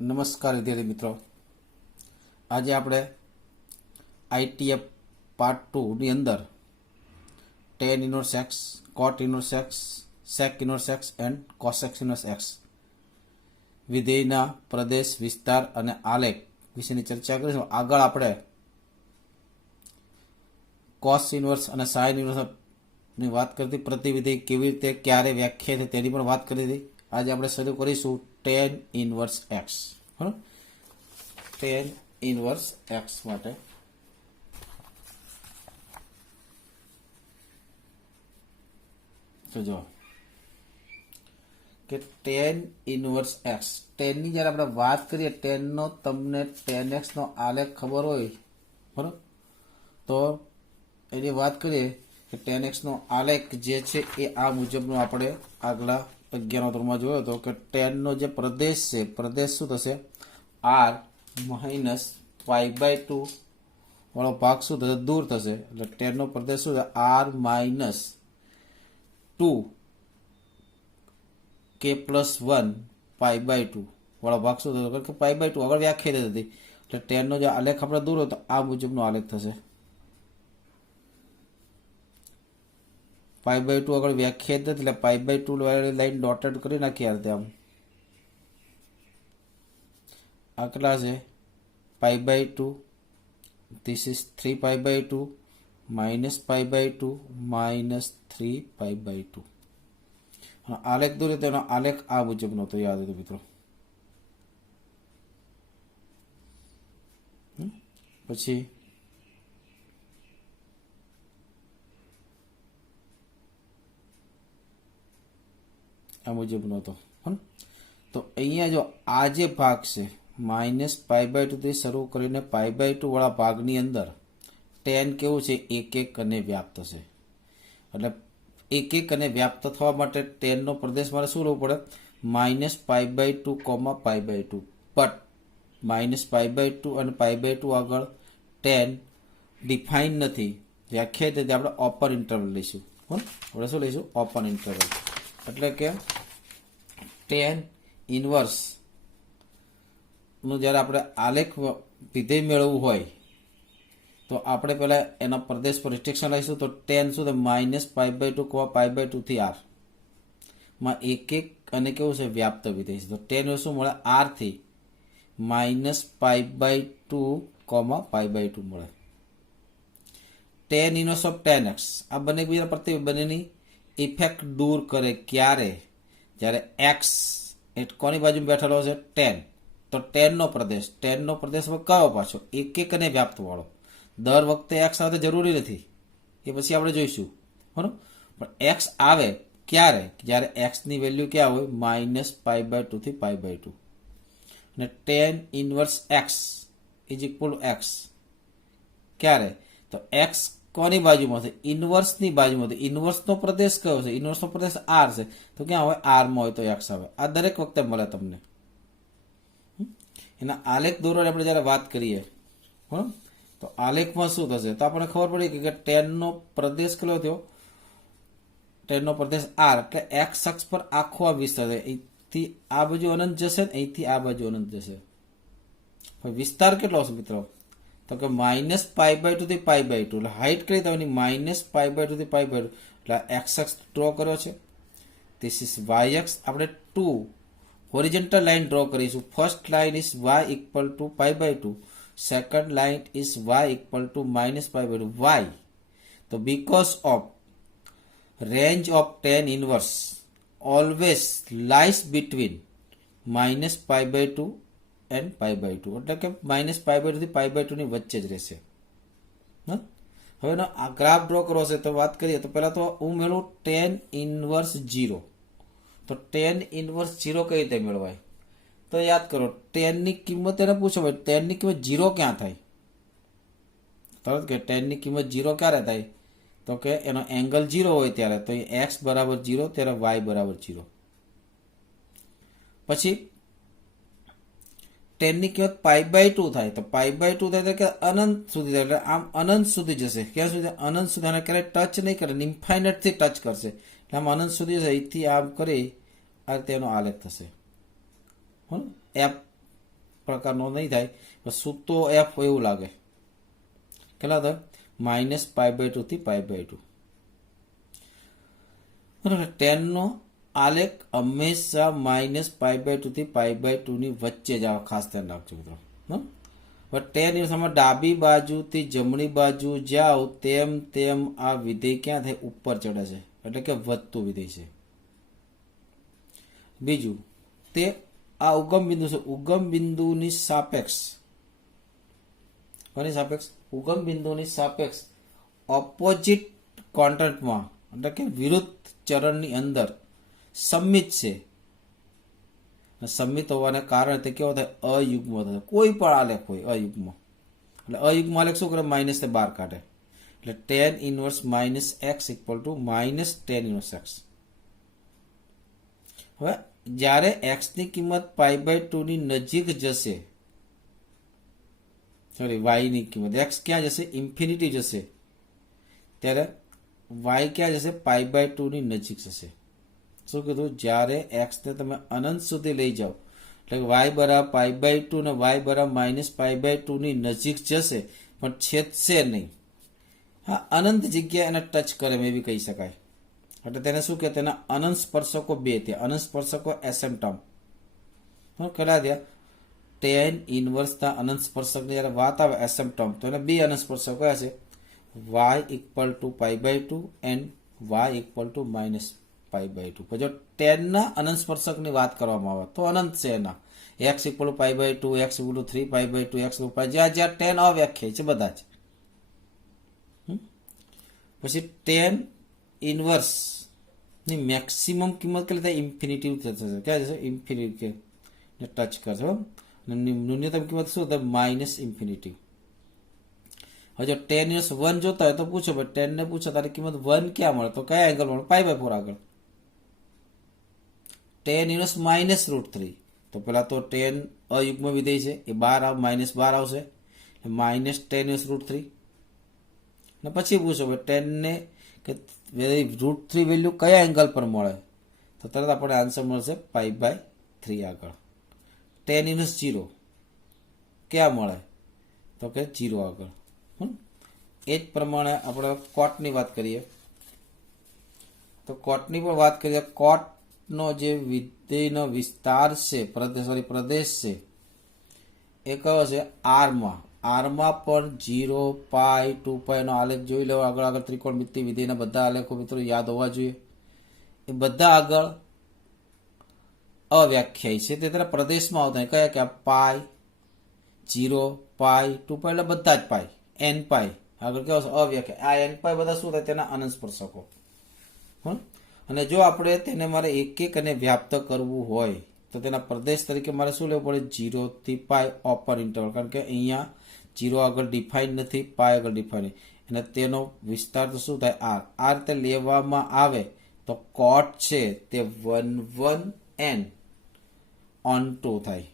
નમસ્કાર વિદ્યાર્થી મિત્રો, આજે આપણે આઈટીએફ પાર્ટ 2 ની અંદર tan inverse x, cot inverse x, sec inverse x and cosec inverse x વિધેયના પ્રદેશ, વિસ્તાર અને આલેખ વિશેની ચર્ચા કરીશું. આગળ આપણે cos ઇન્વર્સ અને sin ઇન્વર્સની વાત કરતી, પ્રતિવિધેય કેવી રીતે ક્યારે વ્યાખ્યાયિત થાય તેની પણ વાત કરી હતી. આજે આપણે શરૂ કરીશું tan ઇન્વર્સ એક્સ. બરાબર, tan ઇન્વર્સ એક્સ માટે તો જો કે tan ઇન્વર્સ એક્સ, tan ની જ્યારે આપણે વાત કરીએ, tan નો તમને tan x નો આલેખ ખબર હોય, બરાબર, તો એની વાત કરીએ કે tan x નો આલેખ જે છે એ આ મુજબનો આપણે આગલા 11મા ધોરણમાં જોયો હતો કે tan નો જે પ્રદેશ છે, પ્રદેશ શું થશે, r માઇનસ π/2 વાળો ભાગ શું થશે, દૂર થશે. એટલે tan નો પ્રદેશ શું છે, r માઇનસ 2 k+1 π/2 વાળો ભાગ શું થશે, કારણ કે π/2 આગળ વ્યાખ્યાયિત હતી. એટલે tan નો જે આલેખ આપણે દૂર હોય તો આ મુજબનો આલેખ થશે. π/2 આગળ વ્યાખ્યાયિત નથી, એટલે π/2 વાળી લાઈન ડોટેડ કરી નાખી. આ રીતે આમ આ કેટલા છે, π/2, this is 3π/2 minus π/2 minus 3π/2. આલેખ દોરે તો એનો આલેખ આ મુજબનો હતો, યાદ હતું મિત્રો. પછી આ મુજબનો હતો. તો અહીંયા જો આ જે ભાગ છે -π/2 થી શરૂ કરીને π/2 વાળા ભાગની અંદર tan કેવું છે, એક અને વ્યાપ્ત છે. એટલે એક અને વ્યાપ્ત થવા માટે tan નો પ્રદેશ મારે શું લેવું પડે, -π/2, π/2. બટ -π/2 અને π/2 આગળ tan ડિફાઇન નથી, વ્યાખ્યાયિત નથી. આપણે ઓપન ઇન્ટરવલ લઈશું. આપણે શું લઈશું, ઓપન ઇન્ટરવલ. એટલે કે tan ઇન્વર્સ નું જ્યારે આપણે આલેખ વિધેય મેળવવું હોય તો આપણે પહેલા એના પ્રદેશ પર રિસ્ટ્રિક્શન લઈશું. તો tan શું થાય, -π/2, π/2 થી r માં એક અને કેવું છે, વ્યાપ્ત વિધેય છે. તો tan શું મળે, r થી -π/2, π/2 મળે. tan inverse of tan x, આ બંને એકબીજા પ્રત્યે બંનેની ઇફેક્ટ દૂર કરે. ક્યારે, જ્યારે x એ કોની બાજુ બેઠેલો છે, tan. તો tan નો પ્રદેશ હવે કયો પાછો, એક અને વ્યાપ્ત વાળો. દર વખતે x આવે જરૂરી નથી, એ પછી આપણે જોઈશું. બરાબર, પણ x આવે ક્યારે, જ્યારે x ની વેલ્યુ ક્યાં હોય, -π/2 થી π/2. અને tan inverse x is equal two x ક્યારે, તો x કોની બાજુમાં છે, ઇન્વર્સની બાજુમાં. તો ઇન્વર્સનો પ્રદેશ કયો છે, ઇન્વર્સનો પ્રદેશ r છે. તો ક્યાં હોય, r માં હોય તો x આવે. આ દરેક વખતે મળે તમને. એના આલેખ દોરવાની આપણે જ્યારે વાત કરીએ, બરાબર, તો આલેખમાં શું થશે, તો આપણને ખબર પડી કે tan નો પ્રદેશ કયો થયો, tan નો પ્રદેશ r. એટલે x અક્ષ પર આખો આ વિસ્તાર છે. અહીંથી આ બાજુ અનંત જશે ને અહીંથી આ બાજુ અનંત જશે. વિસ્તાર કેટલો હશે મિત્રો, તો કે -π/2 થી π/2. એટલે હાઈટ કરી તો એની -π/2 થી π/2. એટલે x અક્ષ ડ્રો કર્યો છે. ધીસ ઇઝ y અક્ષ. આપણે 2 હોરિઝોન્ટલ લાઈન ડ્રો કરીશું. First line is y equal to π/2, second line is y equal to -π/2. Why, તો because of range of tan inverse always lies between -π/2 and π/2. એટલે કે -π/2 થી π/2 ની વચ્ચે જ રહેશે. હવે એનો આ ગ્રાફ ડ્રો કરવો છે તો વાત કરીએ તો પહેલા તો હું મેળવું tan ઇન્વર્સ 0. તો tan ઇન્વર્સ 0 કઈ રીતે મેળવાય, તો યાદ કરો, tan ની કિંમત એને પૂછો, ભાઈ tan ની કિંમત 0 ક્યાં થાય, તરત કે tan ની કિંમત 0 ક્યારે થાય, તો કે એનો એંગલ 0 હોય ત્યારે. તો x બરાબર 0, ત્યારે y બરાબર 0. પછી tan ની કિંમત π/2 થાય, તો π/2 થાય તો કે અનંત સુધી થાય. એટલે આમ અનંત સુધી જશે. ક્યાં સુધી, અનંત સુધી. આને ક્યારેય ટચ નહીં કરે, ઇન્ફાઇનાઇટ થી ટચ કરશે. એટલે આમ અનંત સુધી જશે. અહીંથી આમ કરી આ રીતે એનો આલેખ થશે. f પ્રકારનો નહીં થાય, સૂતો એફ એવું લાગે. કેટલા થાય? -π/2 થી π/2. બરાબર. ટેનનો આલેખ હંમેશા -π/2 થી π/2 ની વચ્ચે જ આવે, ખાસ ધ્યાન રાખજો મિત્રો. ટેન ઇન્વર્સમાં ડાબી બાજુથી જમણી બાજુ જાઓ તેમ તેમ આ વિધેય ક્યાં થાય? ઉપર ચડે છે, એટલે કે વધતું વિધેય છે. બીજું, તે આ ઉગમ બિંદુ છે, ઉગમ બિંદુની સાપેક્ષ, કોની સાપેક્ષ? ઉગમ બિંદુની સાપેક્ષ ઓપોઝિટ ક્વોન્ટન્ટમાં, એટલે કે વિરુદ્ધ ચરણની અંદર સંમિત છે. સંમિત હોવાને કારણે તે કેવો થાય? અયુગ્મ થાય. કોઈ પણ આલેખ હોય અયુગ્મ, એટલે અયુગ્મ આલેખ શું કરે? માઇનસ ને બહાર કાઢે. એટલે tan inverse -x = -tan inverse x. હવે જ્યારે x ની કિંમત π/2 ની નજીક જશે, સોરી y ની કિંમત, x ક્યાં જશે? ઇન્ફિનિટી જશે, ત્યારે y ક્યાં જશે? π/2 ની નજીક જશે. શું કીધું? જ્યારે x ને તમે અનંત સુધી લઈ જાઓ, એટલે y બરાબર π/2 ને y બરાબર -π/2 ની નજીક જશે, પણ છેદશે નહીં. હા, અનંત જગ્યા એને ટચ કરે એમ એવી કહી શકાય. એટલે તેને શું કહે? તેના અનંત સ્પર્શકો બે થયા. અનંત સ્પર્શકો એસેમ્પટોમ કેટલા થયા? tan ઇનવર્સના અનંત સ્પર્શકની જ્યારે વાત આવે એસેમ્પટોમ, તો એને બે અનંત સ્પર્શકો કયા છે? y = π/2 and y = -π/2. જો ટેનના અનંત સ્પર્શકની વાત કરવામાં આવે તો અનંત છે એના, x = π/2, x = 3π/2, x જ્યાં જ્યાં ટેન અવ્યાખ્યાય છે બધા જ. પછી ટેન ઇનવર્સ ની મેક્સિમમ કિંમત કેટલી થાય? ઇન્ફિનિટી થશે. ક્યાં જશે? ઇન્ફિનિટી ને ટચ કરશે. ન્યૂનતમ કિંમત શું થાય? -ઇન્ફિનિટી. હવે જો tan ઇનવર્સ 1 જોતા હોય તો પૂછો, ભાઈ 10 ને પૂછો તારી કિંમત 1 ક્યાં મળે? તો કયા એંગલ મળે? π/4 આગળ. tan ઇનવર્સ -√3, તો પેલા તો tan અયુગ્મ વિધેય છે એ -12 આવશે, tan -√3. ને પછી પૂછો ભાઈ 10 ને કે √3 વેલ્યુ કયા એંગલ પર મળે? તો તરત આપણે આન્સર મળશે π/3 આગળ. tan ઇનવર્સ 0 ક્યાં મળે? તો કે 0 આગળ. એ જ પ્રમાણે આપણે કોટની વાત કરીએ, તો કોટની પણ વાત કરીએ. કોટનો જે વિધેયનો વિસ્તાર છે, પ્રદેશ છે, એ કયો છે? આરમાં. આરમાં પણ 0, π, 2π નો આલેખ જોઈ લેવો. આગળ ત્રિકોણમિતિ વિધેયના બધા આલેખો મિત્રો યાદ હોવા જોઈએ. એ બધા આગળ અવ્યાખ્યાયી છે, તે તેના પ્રદેશમાં આવતા કયા કયા? π, 0, π, 2π એટલે બધા જ π, nπ આગળ કેવો છે? અવ્યાખ્યાય. આ nπ બધા શું થાય? તેના અનંત સ્પર્શકો. અને જો આપણે તેને મારે એક એક અને વ્યાપ્ત કરવું હોય તો તેના પ્રદેશ તરીકે મારે શું લેવું પડે? 0 થી π ઓપન ઇન્ટરવલ, કારણ કે અહીંયા 0 આગળ ડિફાઇન નથી, π આગળ ડિફાઇન, અને તેનો વિસ્તાર તો શું થાય? r. આ રીતે લેવામાં આવે તો કોટ છે તે 1,1n on 2 થાય,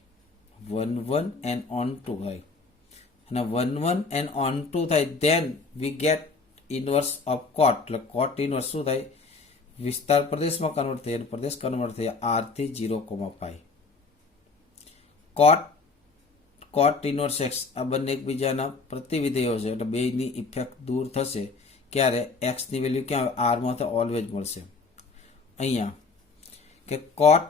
1,1n on 2 થાય, અને 1,1n on 2 થાય, then we get inverse of cot. એટલે cot inverse શું થાય? વિસ્તાર પ્રદેશમાં કન્વર્ટ થઈ, પ્રદેશ કન્વર્ટ થઈ r થી 0, π. કોટ ઇનવર્સ x આ બંને એકબીજાના પ્રતિવિધેયો છે, એટલે બેની ઇફેક્ટ દૂર થશે. ક્યારે? x ની વેલ્યુ ક્યાં આવે? r માં તો ઓલવેજ મળશે. અહીંયા કે cot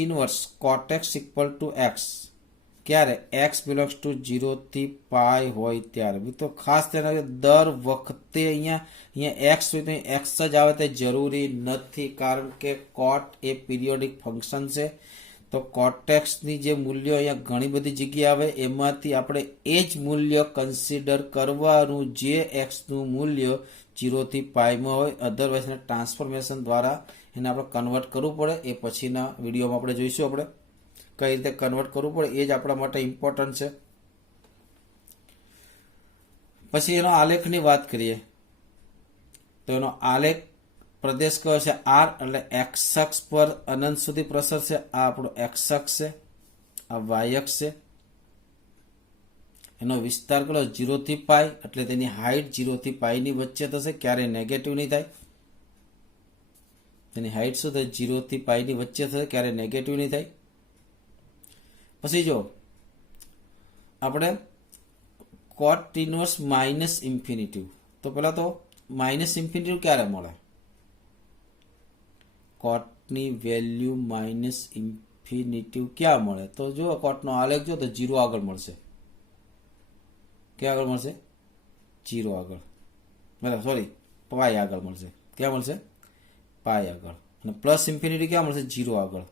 inverse cot x = x ક્યારે? x બિલોંગ્સ ટુ 0 થી π હોય ત્યારે. તો ખાસ ધ્યાન, દર વખતે અહીંયા x હોય તો x જ આવે તે જરૂરી નથી, કારણ કે કોટ એ પિરિયોડિક ફંક્શન છે. તો કોટેx ની જે મૂલ્યો અહીંયા ઘણી બધી જગ્યાએ આવે, એમાંથી આપણે એ જ મૂલ્ય કન્સિડર કરવાનું જે x નું મૂલ્ય 0 થી π માં હોય. અધરવાઇઝ એને ટ્રાન્સફોર્મેશન દ્વારા એને આપણે કન્વર્ટ કરવું પડે. એ પછીના વિડીયોમાં આપણે જોઈશું આપણે કઈ રીતે કન્વર્ટ કરવું પડે, એ જ આપણા માટે ઇમ્પોર્ટન્ટ છે. પછી એનો આલેખની વાત કરીએ તો એનો આલેખ પ્રદેશ કયો છે? r, એટલે x અક્ષ પર અનંત સુધી પ્રસરશે. આ આપણો x અક્ષ છે, આ y અક્ષ છે. એનો વિસ્તાર કયો? 0 થી π, એટલે તેની હાઈટ 0 થી π ની વચ્ચે થશે, ક્યારેય નેગેટિવ નહીં થાય. તેની હાઈટ શું થાય? 0 થી π ની વચ્ચે થશે, ક્યારેય નેગેટિવ નહીં થાય. પછી જો આપણે કોટ ઇનવર્સ માઇનસ ઇન્ફિનિટિવ, તો પેલા તો માઇનસ ઇન્ફિનિટિવ ક્યારે મળે? કોટની વેલ્યુ માઇનસ ઇન્ફિનિટિવ ક્યાં મળે? તો જો કોટનો આલેખ જો તો 0 આગળ મળશે. ક્યાં આગળ મળશે? 0 આગળ, બરાબર, સોરી, પાય આગળ મળશે. ક્યાં મળશે? પાય આગળ. અને પ્લસ ઇન્ફિનિટી ક્યાં મળશે? 0 આગળ.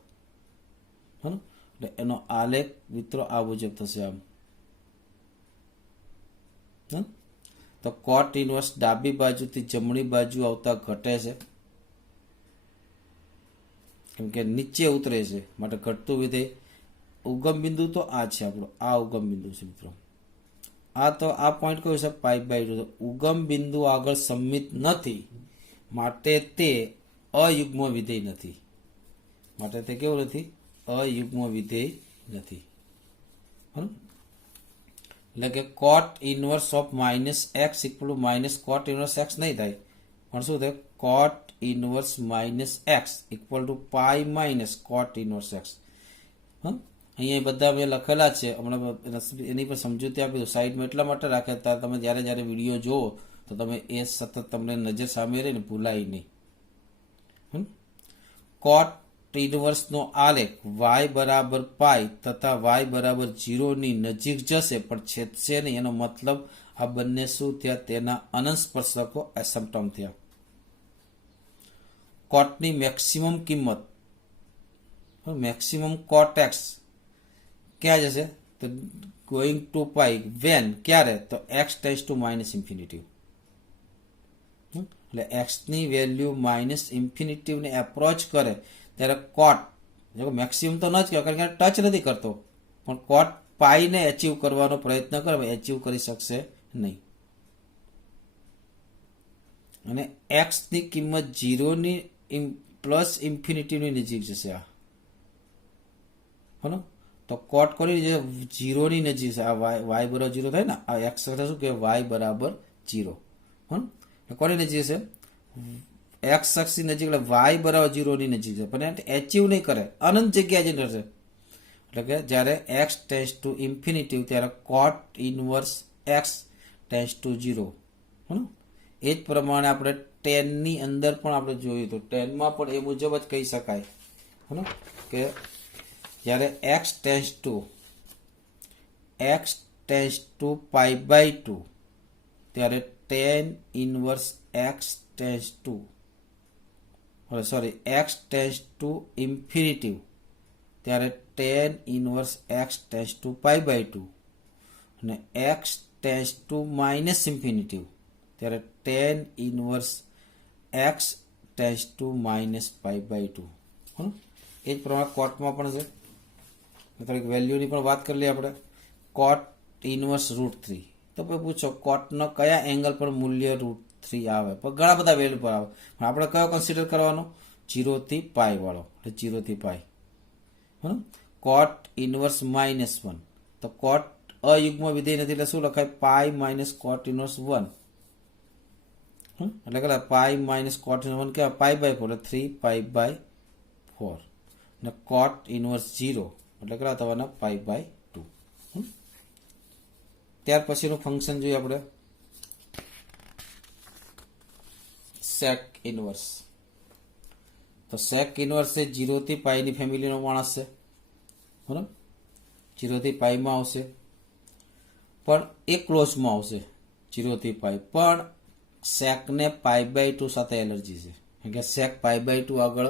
બરાબર, એટલે એનો આલેખ મિત્રો આ મુજબ થશે. આમ તો કોટ ઇનવર્સ ડાબી બાજુથી જમણી બાજુ આવતા ઘટે છે, કેમ કે નીચે ઉતરે છે, માટે ઘટતું વિધેય. ઉગમ બિંદુ તો આ છે આપણો, આ ઉગમ બિંદુ છે મિત્રો. આ તો આ પોઈન્ટ કયું છે? π/2. ઉગમ બિંદુ આગળ સમમિત નથી, માટે તે અયુગ્મ વિધેય નથી. માટે તે કેવું નથી? અયુગ્મ વિધેય નથી. એટલે કે cot inverse of minus x equal to minus cot inverse x નહીં થાય, પણ શું થાય? Cot inverse minus x equal to pi minus cot inverse x. અહીંયા બધા મેં લખેલા છે, હમણાં એની પર સમજૂતી આપી દઉં. સાઈડમાં એટલા માટે રાખે તમે જ્યારે જ્યારે વિડીયો જુઓ તો તમે એ સતત તમને નજર સામે રહીને ભૂલાય નહીં. કોટ ઇનવર્સનો આલેખ y બરાબર પાઈ તથા y બરાબર 0 ની નજીક જશે પણ છેદશે નહીં. એનો મતલબ આ બંને શું થયા? તેના અનંત સ્પર્શકો એસિમ્પ્ટોમ થયા. કોટની મેક્સિમમ કિંમત, મેક્સિમમ કોટ એક્સ ક્યાં જશે? તો ગોઈંગ ટુ પાઈ. વેન? ક્યારે? તો x tends to minus infinitive. એટલે એક્સની વેલ્યુ માઇનસ ઇન્ફિનિટિવને એપ્રોચ કરે ત્યારે કોટ, જો મેક્સિમમ તો ન જ કહેવાય કારણ કે ટચ નથી કરતો, પણ કોટ પાઈને એચીવ કરવાનો પ્રયત્ન કરે, એચીવ કરી શકશે નહીં. અને એક્સની કિંમત 0ની પ્લસ ઇન્ફિનિટીની નજીક જશે. આ બરાબર, તો કોટ કરી 0ની નજીક છે. આ વાય બરાબર 0 થાય ને, આ એક્સ સાથે શું કે વાય બરાબર 0. કોની નજીક છે? એક્સ અક્ષની નજીક, એટલે વાય બરાબર 0ની નજીક છે, પણ એચીવ નહીં કરે, અનંત જગ્યાએ જઈને રહેશે. એટલે કે જ્યારે એક્સ ટેન્ડ્સ ટુ ઇન્ફિનિટિવ ત્યારે કોટ ઇનવર્સ એક્સ ટેન્ડ્સ ટુ 0. એ જ પ્રમાણે આપણે 10 ની અંદર પણ આપણે જોયું તો 10 માં પણ એ મુજબ જ કહી શકાય કે જ્યારે એક્સ ટેન્ડ્સ ટુ π/2 ત્યારે tan inverse x tends to x tends to infinitive ત્યારે tan inverse x tends to π/2 અને x tends to minus infinitive ત્યારે tan inverse x tends to minus π/2. એ જ પ્રમાણે કોટમાં પણ છે. થોડીક વેલ્યુની પણ વાત કરી લઈએ આપણે. કોટ ઇનવર્સ √3. તો પછી પૂછો કોટનો કયા એંગલ પર મૂલ્ય √3 આવે? પણ ઘણા બધા વેલ્યુ પર આવે, પણ આપણે કયો કન્સિડર કરવાનો? 0 થી π વાળો, એટલે 0 થી π. કોટ ઇનવર્સ -1, તો કોટ અયુગ્મ વિધેય નથી, એટલે શું લખાય? પાઈ માઇનસ કોટ ઇનવર્સ 1. એટલે કે પાઈ માઇનસ કોટ ઇનવર્સ 1 કેવાય? π/4, એટલે 3π/4. અને કોટ ઇનવર્સ 0 એટલે કેટલા થવાના? π/2. ત્યાર પછીનું ફંક્શન જોઈએ આપણે, સેક ઇનવર્સ. તો સેક ઇનવર્સ એ 0 થી π ની ફેમિલીનો માણસ છે, બરાબર? 0 થી π માં આવશે, પણ એ ક્લોઝમાં આવશે 0 થી π. પણ સેકને π/2 સાથે એલર્જી છે, કારણ કે સેક π/2 આગળ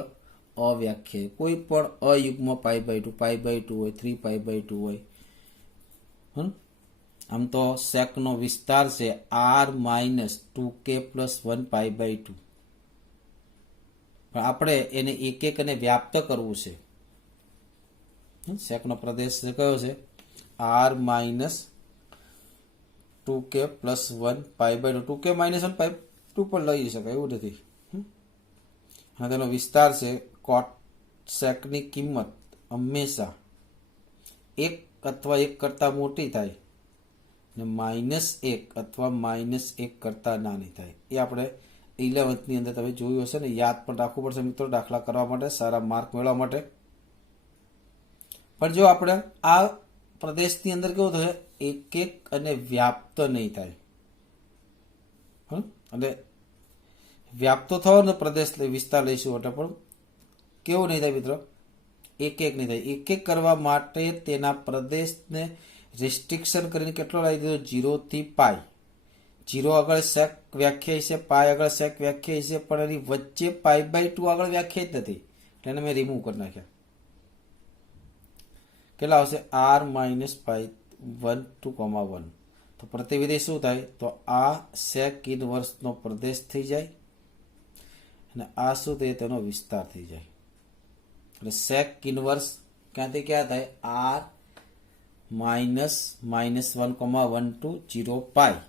અવ્યાખ્યાય, કોઈ પણ અયુગ્મ π/2 હોય, 3π/2 હોય. આમ તો સેકનો વિસ્તાર છે r-2k + 1π/2, પણ આપણે એને એક એક અને વ્યાપ્ત કરવું છે. સેકનો પ્રદેશ કયો છે? r-2k + 1π/2. 2k - 1π/2 પણ લઈ શકાય, એવું નથી. અને તેનો વિસ્તાર છે. કોટ સેકની કિંમત હંમેશા 1 અથવા 1 કરતાં મોટી થાય ને -1 અથવા -1 કરતાં નાની થાય. એ આપણે 11th ની અંદર તમે જોયું હશે ને, યાદ પણ રાખવું પડશે મિત્રો, દાખલા કરવા માટે, સારા માર્ક મેળવવા માટે. પણ જો આપણે આ પ્રદેશની અંદર કેવું થશે? એક એક અને વ્યાપ્ત નહીં થાય. અને વ્યાપ્તો થયો ને પ્રદેશ વિસ્તાર લઈશું એટલે પણ કેવું નહીં થાય મિત્રો, એક એક નહીં થાય. એક એક કરવા માટે તેના પ્રદેશને રિસ્ટ્રિક્શન કરીને કેટલો લાવી દીધો, 0 થી પાઈ. 0 આગળ સેક વ્યાખ્યાય છે, પાઈ આગળ સેક વ્યાખ્યાય છે, પણ એની વચ્ચે π/2 આગળ વ્યાખ્યાય જ નથી એટલે એને મેં રિમૂવ કરી નાખ્યા. કેટલા આવશે, r-π 1 તો પ્રતિવિધિ શું થાય, તો આ સેક ઇનવર્સનો પ્રદેશ થઈ જાય અને આ શું થાય, તેનો વિસ્તાર થઈ જાય. એટલે સેક ઇનવર્સ ક્યાંથી ક્યાં થાય, r -1,1,2 પાઈ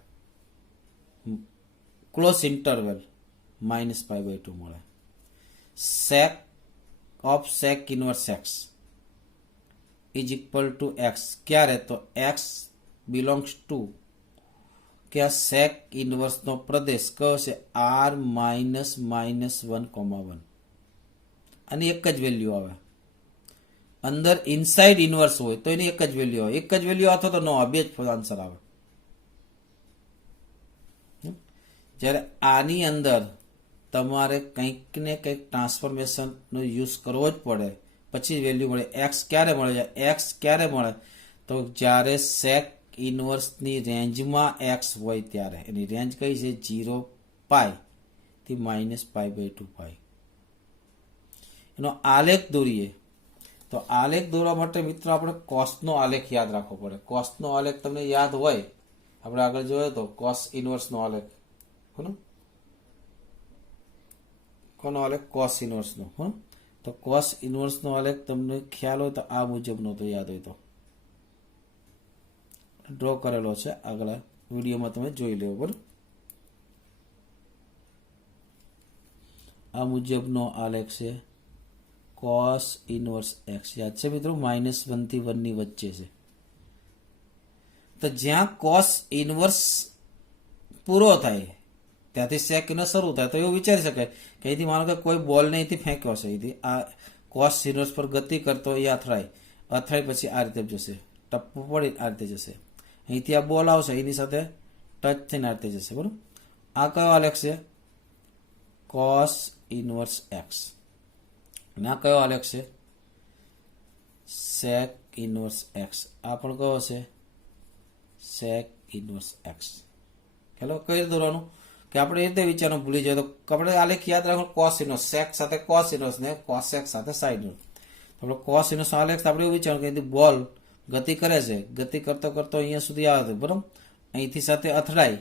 ક્લોઝ ઇન્ટરવલ -π/2 મળે. Sec of sec inverse x is equal to X ક્યારે, તો એક્સ બિલોંગ્સ ટુ કે આ સેક ઇનવર્સનો પ્રદેશ કયો છે, r -1,1. આની એક જ વેલ્યુ આવે. અંદર ઇનસાઇડ ઇનવર્સ હોય તો એની એક જ વેલ્યુ આવે, એક જ વેલ્યુ અથવા તો નો આવે, બે જ આન્સર આવે. જ્યારે આની અંદર તમારે કંઈક ને કંઈક ટ્રાન્સફોર્મેશનનો યુઝ કરવો જ પડે પછી વેલ્યુ મળે. એક્સ ક્યારે મળે છે, એક્સ ક્યારે મળે, તો જ્યારે સેક ઇનવર્સની રેન્જમાં એક્સ હોય ત્યારે. એની રેન્જ કઈ છે, 0 પાઈ થી -π/2 પાઈ. એનો આલેખ દોરીએ તો આલેખ દોરવા માટે મિત્રો આપણે કોસનો આલેખ યાદ રાખવો પડે. કોસનો આલેખ તમને યાદ હોય, આપણે આગળ જોયો તો કોસ ઇનવર્સનો આલેખ, કોનો આલેખ, કોસ ઇનવર્સનો. તો કોસ ઇનવર્સનો આલેખ તમને ખ્યાલ હોય તો આ મુજબનો, તો યાદ હોય તો ડ્રો કરેલો છે, આગળ વિડીયોમાં તમે જોઈ લેવો. બરાબર, આ મુજબનો આલેખ છે કોસ ઇનવર્સ એક્સ. યાદ છે મિત્રો, -1 થી 1 ની વચ્ચે છે. તો જ્યાં કોસ ઇનવર્સ પૂરો થાય ત્યાંથી સેક ઇનવર્સ શરૂ થાય. તો એવું વિચારી શકાય કે અહીંથી માનો કે કોઈ બોલને અહીંથી ફેંક્યો છે, અહીંથી આ કોસ ઇનવર્સ પર ગતિ કરતો એ અથડાય પછી આ રીતે જશે, ટપ્પુ પડી આ રીતે જશે. અહીંથી આ બોલ આવશે, એની સાથે ટચ થઈને આ રીતે જશે. બરાબર, આ કયો આલેખ છે, કોસ ઇનવર્સ એક્સ. અને આ કયો આલેખ છે, સેક ઇનવર્સ એક્સ. આ પણ કયો છે, સેક ઇનવર્સ એક્સ. હેલો, કઈ રીતે દોરવાનું કે આપણે એ રીતે વિચારવાનું ભૂલી જાય તો આપણે આલેખ યાદ રાખવાનું, કોસ ઇનવર્સ સેક સાથે કોસ ઇનવર્સ ને કોસ એક્સ સાથે સાઇન ઇનવર્સ. આપણે કોસ ઇનવર્સ આલેખ આપણે એવું વિચારવાનું કે બોલ ગતિ કરે છે, ગતિ કરતો કરતો અહીંયા સુધી આવે, બરાબર, અહીંથી સાથે અથડાય,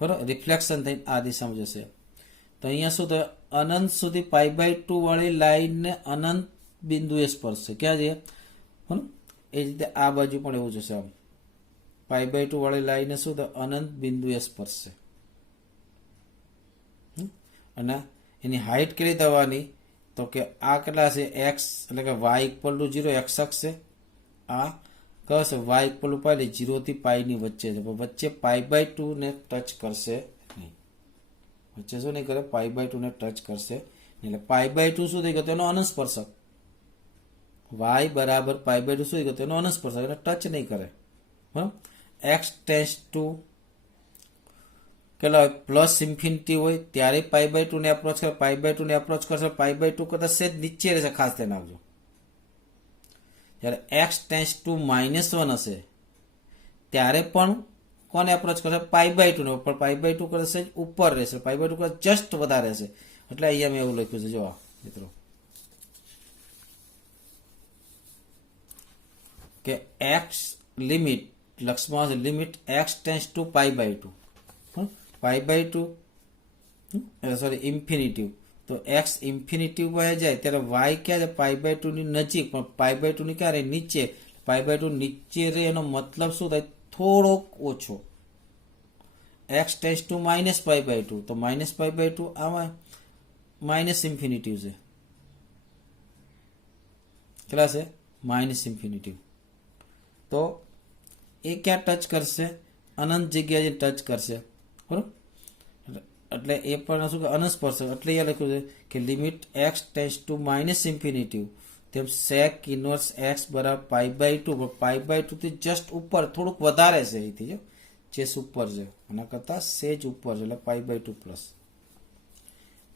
બરાબર, રિફ્લેક્શન થઈને આ દિશામાં જશે. તો અહીંયા શું થાય, અનંત સુધી π/2 વાળી લાઈનને અનંત બિંદુએ સ્પર્શશે. ક્યાં જઈએ, એ રીતે આ બાજુ પણ એવું જશે, આમ π/2 વાળી લાઈને શું થાય, અનંત બિંદુએ સ્પર્શશે. અને એની હાઈટ કેટલી થવાની, તો કે આ કેટલા છે, એક્સ એટલે કે y=0 એક્સ અક્ષ છે, આ કયો છે y=π, 0 થી પાઈ ની વચ્ચે છે, પણ વચ્ચે π/2 ને ટચ કરશે નહીં. વચ્ચે શું નહીં કરે, π/2 ને ટચ કરશે એટલે π/2 શું થઈ ગયો, તેનો અનુસ્પર્શક. y બરાબર π/2 શું થઈ ગયો, તેનો અનુસ્પર્શક એટલે ટચ નહીં કરે. બરાબર, એક્સ ટેન્સ ટુ કેટલા હોય, પ્લસ ઇન્ફિનિટી હોય ત્યારે π/2 ને એપ્રોચ કરે, π/2 ને એપ્રોચ કરશે, π/2 કરતા સેજ નીચે રહેશે, ખાસ ધ્યાન આપજો. જ્યારે એક્સ ટેન્સ ટુ -1 હશે ત્યારે પણ કોને એપ્રોચ કરશે, π/2 ને, પણ π/2 કરશે ઉપર રહેશે, π/2 કરતા જસ્ટ વધારે રહેશે. એટલે અહીંયા મેં એવું લખ્યું છે, જો મિત્રો કે એક્સ લિમિટ લક્ષમાં limit x tends to π/2, π/2 sorry infinitive. તો એક્સ ઇન્ફિનિટિવ પર જાય ત્યારે વાય ક્યારે π/2 ની નજીક, પણ π/2 ની ક્યારે નીચે. π/2 નીચે રહે એનો મતલબ શું થાય, થોડોક ઓછો. એક્સ ટેન્સ ટુ -π/2, તો -π/2 આમાં માઇનસ ઇન્ફિનિટિવ છે, કેટલા છે, માઇનસ ઇન્ફિનિટિવ. તો એ ક્યાં ટચ કરશે, અનંત જગ્યાએ ટચ કરશે, બરાબર. એટલે એ પણ શું કે અનુસ્પર્શક. એટલે અહીંયા લખ્યું છે કે limit x tends two -infinitive તેમ સેક ઇનવર્સ એક્સ બરાબર π/2, પણ π/2 થી જસ્ટ ઉપર થોડુંક વધારે છે અહીંથી, જો ચેસ ઉપર છે, આના કરતા સેજ ઉપર છે, એટલે π/2 પ્લસ.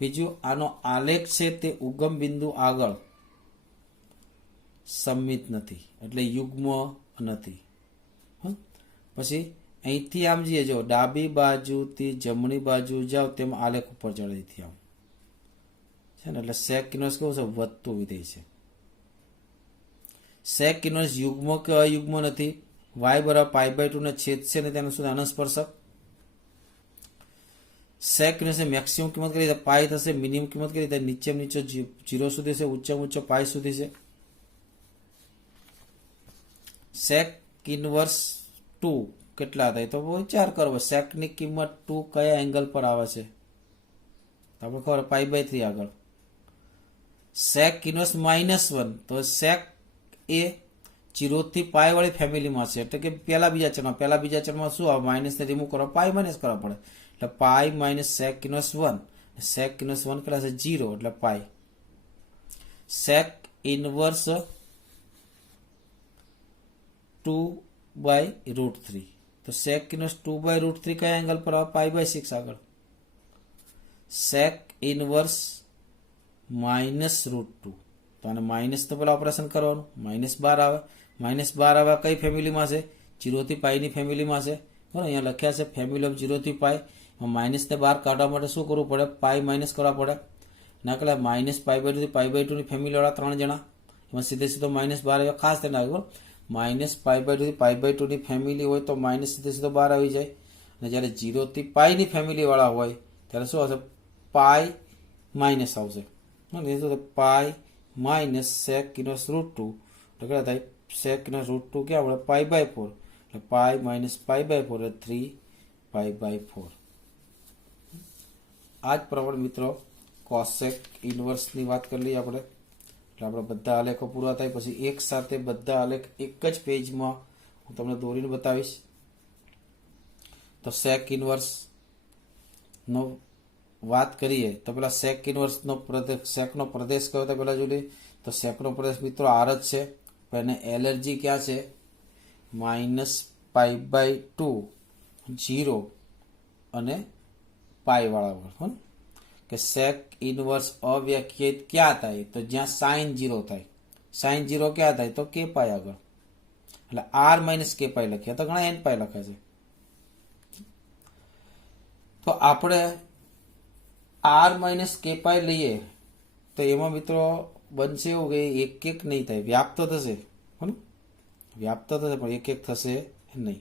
બીજું, આનો આલેખ છે તે ઉગમ બિંદુ આગળ સમમિત નથી, એટલે યુગ્મ નથી. પછી અહીંથી આમ જઈએ, જો ડાબી બાજુથી જમણી બાજુ જાઓ તેમ આલેખ ઉપર ચડે અહીંથી આમ છે ને, એટલે સેક ઇનવર્સ કેવું છે, વધતું વિધેય છે. સેક ઇનવર્સ યુગ્મ કે અયુગ્મ નથી. y બરાબર π/2 ને છેદશે ને તેનું શું અનુસ્પર્શક. સેક ઇનવર્સ મેક્સિમમ કિંમત કરી પાઈ થશે, મિનિમમ કિંમત કરી નીચે નીચે 0 સુધી છે, ઊંચામાં ઊંચો પાઈ સુધી છે. સેક ઇનવર્સ 2 કેટલા થાય તો વિચાર કરવો, સેકની કિંમત 2 કયા એંગલ પર આવે છે, તો આપણે ખબર π/3 આગળ. સેક ઇનવર્સ -1, તો સેક એ 0 થી પાઈ વાળી ફેમિલીમાં છે, એટલે કે પહેલા બીજા ચરણમાં શું આવે, માઇનસને રિમૂવ કરવા પાઈ માઇનસ કરવા પડે, એટલે પાઈ માઇનસ સેક ઇનવર્સ 1. સેક ઇનવર્સ 1 કેટલા છે, 0, એટલે પાઈ. સેક ઇનવર્સ 2/√3, તો સેક ઇનવર્સ 2/√3 કયા એંગલ પર આવે, π/6 આગળ. સેક ઇનવર્સ -√2, તો આને માઇનસ તો પેલા ઓપરેશન કરવાનું, -12 આવે. -12 આવે કઈ ફેમિલીમાં છે, 0 થી પાઈની ફેમિલીમાં છે, બરાબર. અહીંયા લખ્યા છે ફેમિલી ઓફ 0 થી પાઈ. માઇનસને બહાર કાઢવા માટે શું કરવું પડે, પાઈ માઇનસ કરવા પડે. ના કલા -π/2 થી π/2 ની ફેમિલીવાળા 3 જણા, એમાં સીધો -12 આવે, ખાસ ધ્યાન રાખવું. -π/2 થી π/2 ની ફેમિલી હોય તો માઇનસ સીધો 12 આવી જાય, અને જ્યારે 0 થી પાઈની ફેમિલીવાળા હોય ત્યારે શું આવશે, પાઈ માઇનસ આવશે. પાઈ માઇનસ સેક ઇનવર્સ √2, એટલે કેટલા થાય, સેક ઇનવર્સ √2 ક્યાં મળે, π/4, એટલે પાઈ માઇનસ π/4 એટલે 3π/4. આ જ પ્રમાણે મિત્રો કોસેક ઇનવર્સની વાત કરી લઈએ આપણે. એટલે આપણે બધા આલેખો પૂરા થાય પછી એક સાથે બધા આલેખ એક જ પેજમાં હું તમને દોરીને બતાવીશ. તો સેક ઇનવર્સનો વાત કરીએ તો પેલા સેક ઇનવર્સનો સેકનો પ્રદેશ કયો હતો પેલા જોઈ લઈએ. તો સેકનો પ્રદેશ મિત્રો આર જ છે, પણ એને એલર્જી ક્યાં છે, -π/2, 0 અને પાઈ વાળા વળ. કે સેક ઇનવર્સ અવ્યાખ્યાયિત ક્યાં થાય, તો જ્યાં સાઇન 0 થાય. સાઇન 0 ક્યાં થાય, તો કે પાઈ આગળ, એટલે r - કે પાઈ લખ્યા, તો ઘણા n પાઈ લખ્યા છે. તો આપણે r - કે પાઈ લઈએ તો એમાં મિત્રો બનશે એવું કે એક એક નહીં થાય, વ્યાપ્ત થશે, વ્યાપ્ત થશે પણ એક એક થશે નહીં.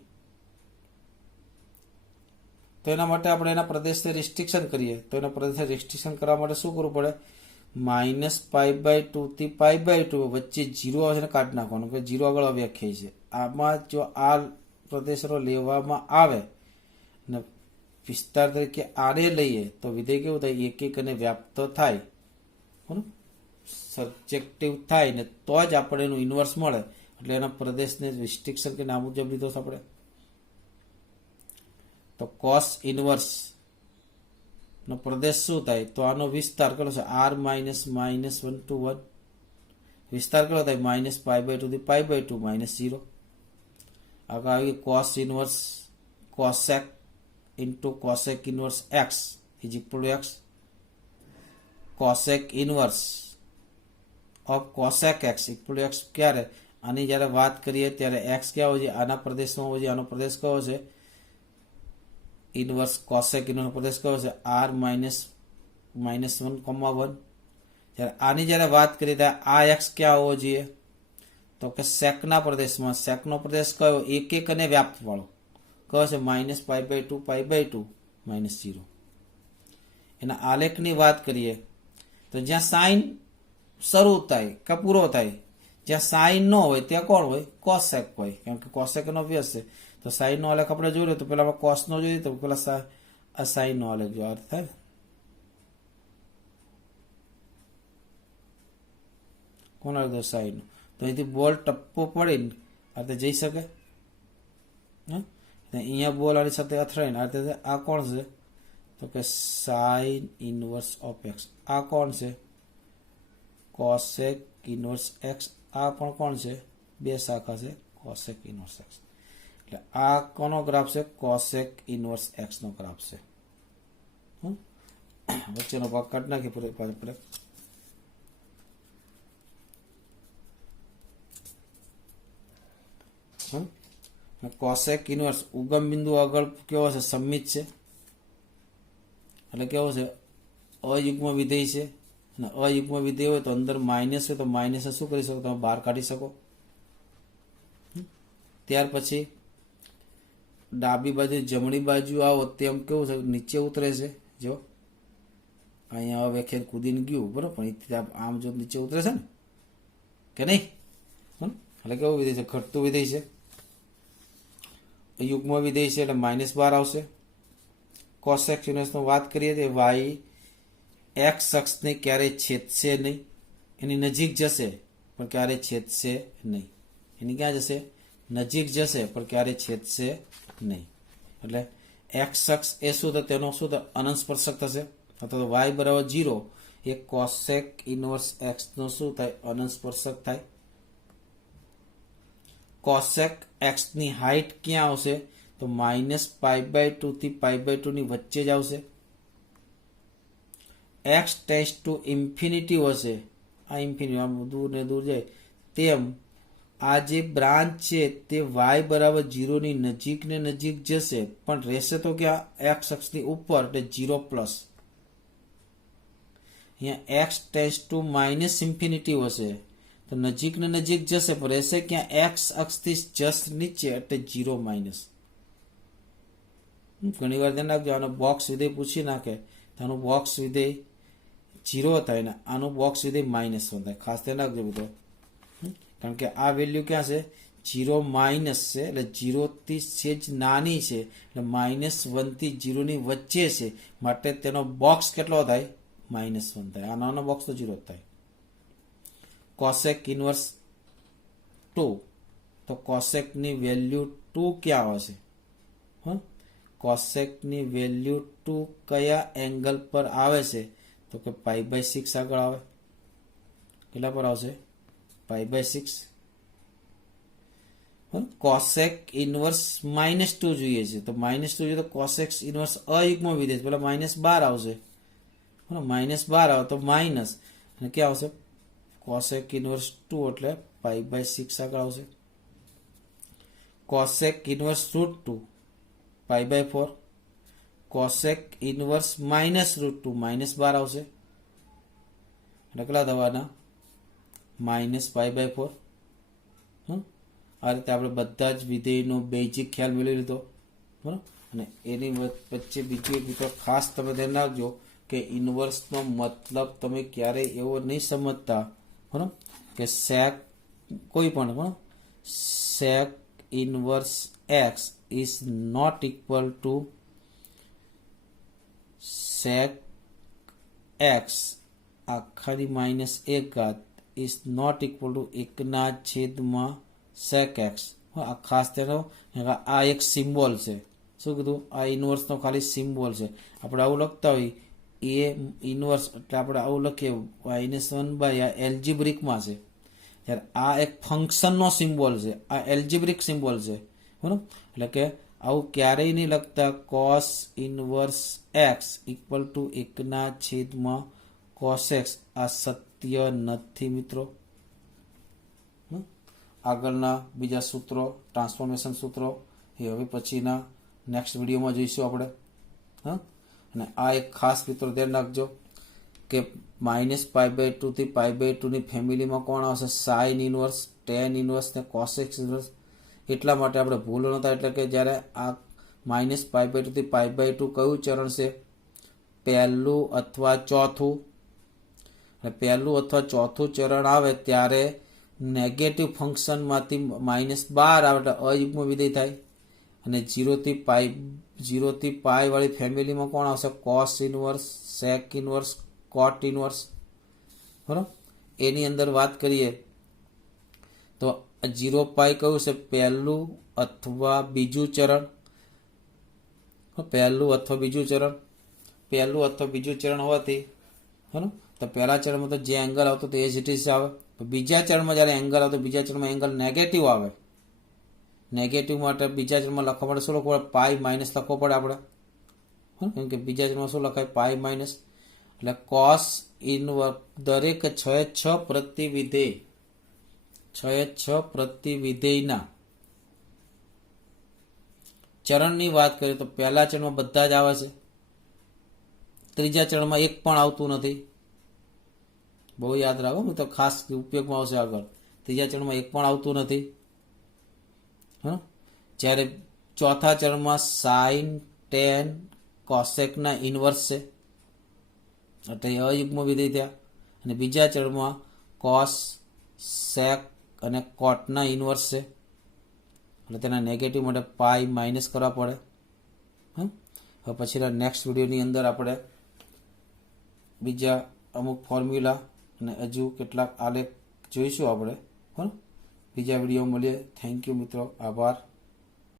તો એના માટે આપણે એના પ્રદેશને રિસ્ટ્રિક્શન કરીએ, તો એના પ્રદેશને રિસ્ટ્રિક્શન કરવા માટે શું કરવું પડે, -π/2 થી π/2 વચ્ચે 0 આવે છે ને કાઢી નાખવાનું, કે 0 આગળ અવ્યાખ્યાય છે. આમાં જો આ પ્રદેશો લેવામાં આવે ને વિસ્તાર તરીકે આને લઈએ તો વિધેય કેવું થાય, એક એક અને વ્યાપ્ત થાય, સબ્જેક્ટિવ થાય ને તો જ આપણે એનું ઇન્વર્સ મળે. એટલે એના પ્રદેશને રિસ્ટ્રિક્શન કે આ મુજબ લીધો છે આપણે. તો કોસ ઇનવર્સ નો પ્રદેશ શું થાય, તો આનો વિસ્તાર કેટલો છે, r - -1 to 1, વિસ્તાર કેટલો થાય, -π/2 થી π/2 -0. આગળ આવી cos inverse cosec into cosec inverse x is equal two x. Cosec inverse of cosec x equal to x ક્યારે, આની જ્યારે વાત કરીએ ત્યારે x ક્યાં હોય છે, આના પ્રદેશમાં હોય છે. આનો પ્રદેશ કયો છે, ઇનવર્સ કોસેક ઇનવર્સ પ્રદેશ કયો છે, r - -1,1. જ્યારે આની જ્યારે વાત કરીએ ત્યારે આ x ક્યાં હોવો જોઈએ, તો કે સેકના પ્રદેશમાં. સેકનો પ્રદેશ કયો, એક એક અને વ્યાપ્ત વાળો કયો છે, -π/2 π/2 -0. એના આલેખની વાત કરીએ તો જ્યાં સાઇન શરૂ થાય કે પૂરો થાય, જ્યાં સાઇન ન હોય ત્યાં કોણ હોય, કોસેક હોય, કેમ કે કોસેક એનો અભ્યાસ છે. તો સાઇનનો આલેખ આપણે જોઈ લો તો પેલા આપણે કોસનો જોઈએ, તો પેલા આ સાઇનનો આલેખ જો અર્થ થાય, કોણ આવે સાઈન, તો અહીંથી બોલ ટપ્પો પડીને આ રીતે જઈ શકે. અહીંયા બોલ આની સાથે અથડાઈને આ રીતે, આ કોણ છે, તો કે સાઇન ઇનવર્સ ઓફ એક્સ. આ કોણ છે, કોસેક ઇનવર્સ એક્સ, આ પણ કોણ છે, બે શાખા છે કોસેક ઇનવર્સ એક્સ, એટલે આ કોનો ગ્રાફ છે, કોસેક ઇનવર્સ એક્સ નો ગ્રાફ છે. વચ્ચેનો ભાગ કાઢી નાખી પૂરે આપણે. કોસેક ઇનવર્સ ઉગમ બિંદુ આગળ કેવો છે, સમમિત છે, એટલે કેવો છે, અયુગ્મ વિધેય છે. અને અયુગ્મ વિધેય હોય તો અંદર માઇનસ હોય તો માઇનસ શું કરી શકો, તમે બહાર કાઢી શકો. ત્યાર પછી ડાબી બાજુ જમણી બાજુ આવો તેમ કેવું છે, નીચે ઉતરે છે. જો અહીંયા વ્યાખ્યાન કૂદીને ગયું બરોબર, પણ આમ જો નીચે ઉતરે છે ને કે નહીં, એટલે કેવું વિધેય છે, ઘટતું વિધેય છે. યુગ્મ વિધેય છે એટલે -12 આવશે. કોસેક ઇનવર્સનો વાત કરીએ તો વાય એક્સ અક્ષને ક્યારેય છેદશે નહીં, એની નજીક જશે પણ ક્યારેય છેદશે નહીં. એની ક્યાં જશે, નજીક જશે પણ ક્યારેય છેદશે નહીં. એટલે એક્સ અક્ષ એ શું થાય, તેનો શું થાય, અનંત સ્પર્શક થશે. અથવા તો વાય બરાબર 0 એ કોસેક ઇનવર્સ એક્સ નો શું થાય, અનંત સ્પર્શક થાય. કોસેક એક્સ ની હાઈટ ક્યાં આવશે, તો -π/2 થી π/2 ની વચ્ચે જ આવશે. એક્સ ટેન્ડ્સ ટુ ઇન્ફિનિટી હશે, આ ઇન્ફિનિટી આમ દૂર ને દૂર જાય તેમ આ જે બ્રાન્ચ છે તે વાય બરાબર 0 ની નજીક ને નજીક જશે, પણ રહેશે તો ક્યાં, એક્સ અક્ષની ઉપર, એટલે 0+. અહીંયા એક્સ ટેન્ડ્સ ટુ -ઇન્ફિનિટી હશે તો નજીક ને નજીક જશે, પણ રહેશે ક્યાં, એક્સ અક્ષથી જસ્ટ નીચે, એટલે 0-. ઘણી વાર ધ્યાન રાખજો, આનો બોક્સ વિધેય પૂછી નાખે તો આનું બોક્સ વિધેય 0 થાય ને આનું બોક્સ વિધેય -1 થાય. ખાસ ધ્યાન રાખજો મિત્રો, કારણ કે આ વેલ્યુ ક્યાં છે, 0- છે, એટલે 0 થી સેજ નાની છે, એટલે -1 થી 0 ની વચ્ચે છે, માટે તેનો બોક્સ કેટલો થાય, -1 થાય. આ નાનો બોક્સ તો 0 થાય. કોસેક ઇનવર્સ 2, તો કોસેક ની વેલ્યુ 2 ક્યાં આવશે, કોસેક ની વેલ્યુ 2 કયા એંગલ પર આવે છે, તો કે π/6 આગળ આવે. કેટલા પર આવશે, π/6. કોસેક ઇનવર્સ -2 જોઈએ છે, તો -2 જોઈએ તો કોસેક ઇનવર્સ અયુગ્મ વિધેય પેલા -12 આવશે. -12 આવે તો માઇનસ, અને ક્યાં આવશે, કોસેક ઇનવર્સ 2 એટલે π/6 આગળ આવશે. Cosec inverse √2 π/4. કોસેક ઇનવર્સ -√2 -12 આવશે, એટલે કેટલા થવાના, -π/4. આ રીતે આપણે બધા જ વિધેયનો બેઝિક ખ્યાલ મેળવી લીધો બરાબર. અને એની વચ્ચે બીજું એક મિત્રો ખાસ તમે ધ્યાન રાખજો કે ઇનવર્સનો મતલબ તમે ક્યારેય એવો નહીં સમજતા બરાબર કે સેક કોઈ પણ બરાબર, sec inverse x is not equal to sec x આખાની -1 is not equal to 1/, sec x. આ ખાસ તેનો આ એક સિમ્બોલ છે, શું કીધું, આ ઇનવર્સનો ખાલી સિમ્બોલ છે. આપણે આવું લખતા હોય એ ઇનવર્સ, એટલે આપણે આવું લખીએ -1/, આ એલ્જિબ્રિકમાં છે, ત્યારે આ એક ફંક્શનનો સિમ્બોલ છે, આ એલ્જિબ્રિક સિમ્બોલ છે બરાબર. એટલે કે આવું ક્યારેય નહીં લખતા cos inverse x equal to 1/, cos x. આ સત્ય નથી મિત્રો. આગળના બીજા સૂત્રો, ટ્રાન્સફોર્મેશન સૂત્રો એ હવે પછીના નેક્સ્ટ વિડીયોમાં જોઈશું આપણે. અને આ એક ખાસ મિત્રો ધ્યાન રાખજો કે -π/2 થી π/2 ની ફેમિલીમાં કોણ આવશે, સાઇન ઇનવર્સ, ટેન ઇનવર્સ ને કોસેક ઇનવર્સ. એટલા માટે આપણે ભૂલ ન થાય, એટલે કે જ્યારે આ -π/2 થી π/2 કયું ચરણ છે, પહેલું અથવા ચોથું. પહેલું અથવા ચોથું ચરણ આવે ત્યારે નેગેટિવ ફંક્શનમાંથી -12 આવે એટલે અયુગ્મ વિધેય થાય. અને 0 થી π વાળી ફેમિલીમાં કોણ આવશે, કોસ ઇનવર્સ, સેક ઇનવર્સ, કોટ ઇનવર્સ બરાબર. એની અંદર વાત કરીએ તો 0π કયું છે, પહેલું અથવા બીજું ચરણ. પહેલું અથવા બીજું ચરણ હોવાથી બરાબર, તો પહેલા ચરણમાં તો જે એંગલ આવતો એ જ ઇટ ઇઝ આવે. બીજા ચરણમાં જ્યારે એંગલ આવે તો બીજા ચરણમાં એંગલ નેગેટિવ આવે. નેગેટિવ માટે બીજા ચરણમાં લખવા માટે શું લખવું પડે? પાઈ માઇનસ લખવો પડે આપણે. કેમ કે બીજા ચરણમાં શું લખાય? Pi minus. એટલે કોસ ઇનવર્સ દરેક 6/6 પ્રતિવિધેય 6/6 પ્રતિવિધેયના ચરણની વાત કરીએ તો પહેલા ચરણમાં બધા જ આવે છે. ત્રીજા ચરણમાં એક પણ આવતું નથી. બહુ યાદ રાખો, તો ખાસ ઉપયોગમાં આવશે આગળ. ત્રીજા ચરણમાં એક પણ આવતું નથી. જ્યારે ચોથા ચરણમાં સાઇન, ટેન, કોસેકના ઇન્વર્સ છે, એટલે અયુગ્મ વિધેય થયા. અને બીજા ચરણમાં કોસ, સેક અને કોટના ઇન્વર્સ છે, એટલે તેના નેગેટિવ માટે પાઈ માઇનસ કરવા પડે. હવે પછીના નેક્સ્ટ વિડીયોની અંદર આપણે બીજા અમુક ફોર્મ્યુલા અને હજુ કેટલાક આલેખ જોઈશું આપણે. બીજા વિડીયો મળીએ. થેન્ક યુ મિત્રો, આભાર.